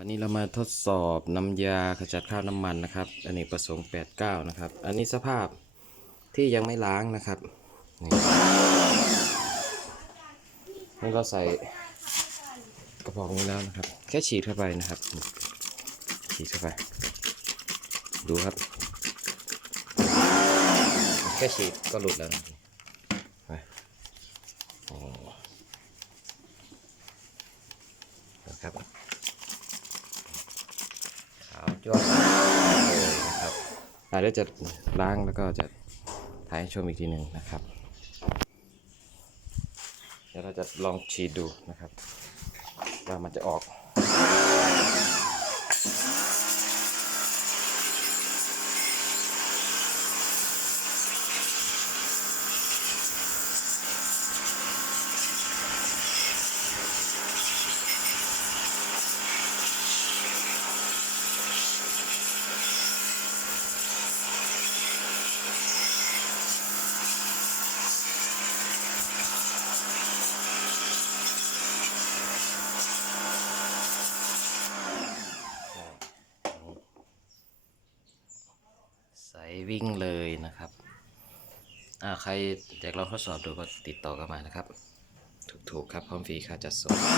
วันนี้เรามาทดสอบน้ำยาขจัดคราบน้ำมันนะครับอันนี้ประสงค์ 89 นะครับ อันนี้สภาพที่ยังไม่ล้างนะครับนี่นี่เราใส่กระป๋องนี้แล้วนะครับ แค่ฉีดเข้าไปนะครับ ฉีดเข้าไป ดูครับ แค่ฉีดก็หลุดแล้วนะไปนะครับ ขาวจ้วงเลยนะครับเดี๋ยวจะล้างแล้วก็จะถ่ายให้ชมอีกทีหนึ่งนะครับ เดี๋ยวเราจะลองฉีดดูนะครับว่ามันจะออก ใส่วิ่งเลยนะครับอ่าใครอยากลองทดสอบดูก็ติดต่อกันมานะครับ ถูกๆครับพร้อมฟรีค่าจัดส่ง